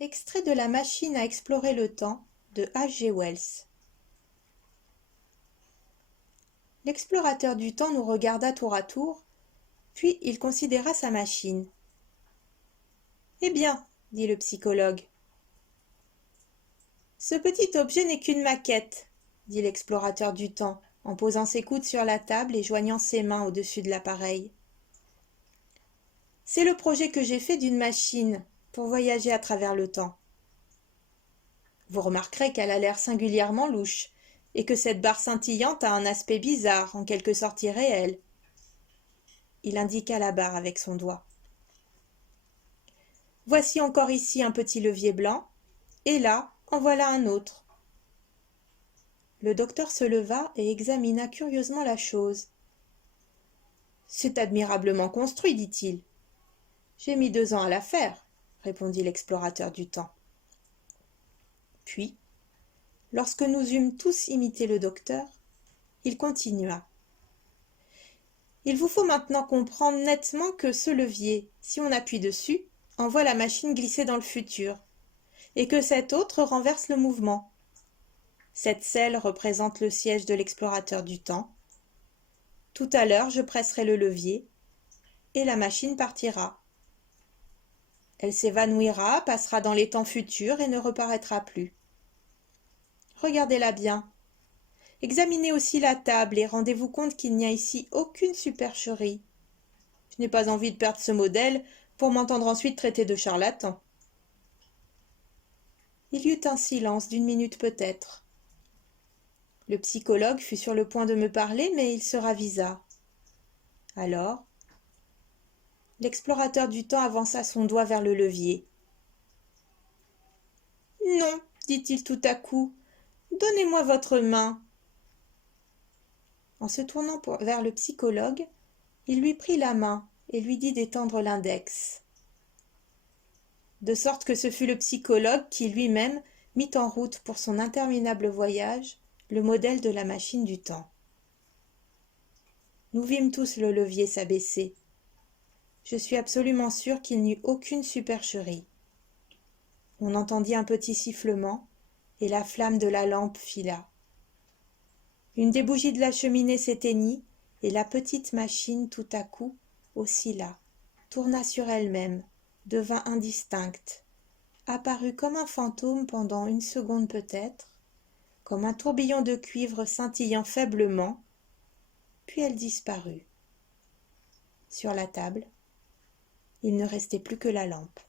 Extrait de La machine à explorer le temps de H. G. Wells. L'explorateur du temps nous regarda tour à tour, puis il considéra sa machine. « Eh bien, dit le psychologue. Ce petit objet n'est qu'une maquette, dit l'explorateur du temps, en posant ses coudes sur la table et joignant ses mains au-dessus de l'appareil. C'est le projet que j'ai fait d'une machine pour voyager à travers le temps. Vous remarquerez qu'elle a l'air singulièrement louche, et que cette barre scintillante a un aspect bizarre, en quelque sorte irréel. Il indiqua la barre avec son doigt. Voici encore ici un petit levier blanc, et là, en voilà un autre. Le docteur se leva et examina curieusement la chose. C'est admirablement construit, dit-il. J'ai mis 2 ans à la faire, répondit l'explorateur du temps. Puis, lorsque nous eûmes tous imité le docteur, il continua. Il vous faut maintenant comprendre nettement que ce levier, si on appuie dessus, envoie la machine glisser dans le futur, et que cet autre renverse le mouvement. Cette selle représente le siège de l'explorateur du temps. Tout à l'heure, je presserai le levier, et la machine partira. Elle s'évanouira, passera dans les temps futurs et ne reparaîtra plus. Regardez-la bien. Examinez aussi la table et rendez-vous compte qu'il n'y a ici aucune supercherie. Je n'ai pas envie de perdre ce modèle pour m'entendre ensuite traiter de charlatan. Il y eut un silence d'1 minute peut-être. Le psychologue fut sur le point de me parler, mais il se ravisa. Alors, l'explorateur du temps avança son doigt vers le levier. « Non, dit-il tout à coup, donnez-moi votre main. » En se tournant vers le psychologue, il lui prit la main et lui dit d'étendre l'index. De sorte que ce fut le psychologue qui lui-même mit en route pour son interminable voyage le modèle de la machine du temps. Nous vîmes tous le levier s'abaisser. Je suis absolument sûr qu'il n'y eut aucune supercherie. On entendit un petit sifflement, et la flamme de la lampe fila. Une des bougies de la cheminée s'éteignit, et la petite machine tout à coup oscilla, tourna sur elle-même, devint indistincte, apparut comme un fantôme pendant 1 seconde peut-être, comme un tourbillon de cuivre scintillant faiblement, puis elle disparut. Sur la table, il ne restait plus que la lampe.